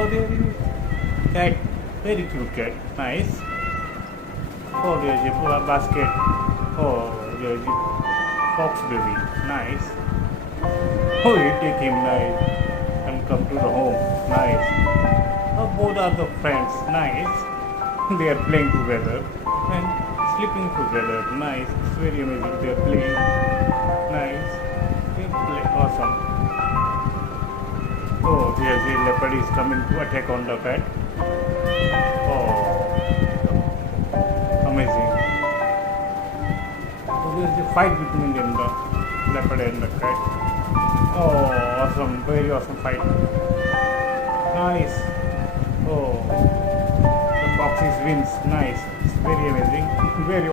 Oh, there is cat. Very cute cat. Nice. Oh, there's a basket. Oh, there's a fox baby. Nice. Oh, you take him nice and come to the home. Nice. Oh, both are the friends. Nice. They are playing together and sleeping together. Nice. It's very amazing. They are playing. Nice. They play awesome. Oh, there's a leopard is coming to attack on the cat. Oh, amazing. So there's a fight between them, the leopard and the cat. Oh, awesome. Very awesome fight. Nice. Oh, the fox is wins. Nice. It's very amazing. Very